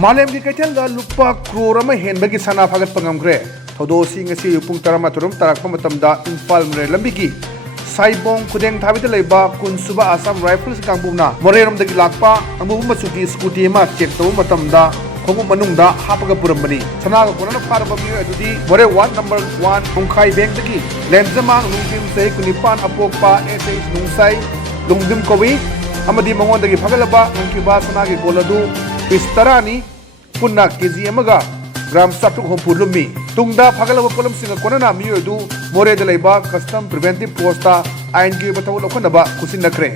मालेम की कैथल लुपा क्रोर हेनबगी सना फागत पंगमग्रे थोदोसिंग असि पुंग तरामा तुरुम तराकप मतमदा इम्फाल मरे लंबिगी साइबोंग खुदेंग थाबिद लेबा कुनसुबा आसाम राइफल्स कांगबुना मोरेरमदगी लाकपा अंगबु मचुकी स्कूटी मा चेक तौ मतमदा खोंगु मनुंगदा हापगा पुरमबनी सनागा कोना फारबा मी अदुदी मोरे वार्ड नंबर 1 उंखाई बैंकदगी लेंजमांग नुंगिम से कुनिपान अपोकपा एसएच नुंसाई लुंगदिम कोवी अमदी मंगोंदगी फगलबा उनकीबा सनागी गोलदु पिस्तरानी पुन्ना केजी अमगा ग्राम सातुक होमपुर लुमी तुंगदा फगलबा पोलम सिंग कोना मियोदु मोरेद लेबा कस्टम प्रिवेंटिव पोस्टा आइन की बतौ लखनबा कुसिन नखरे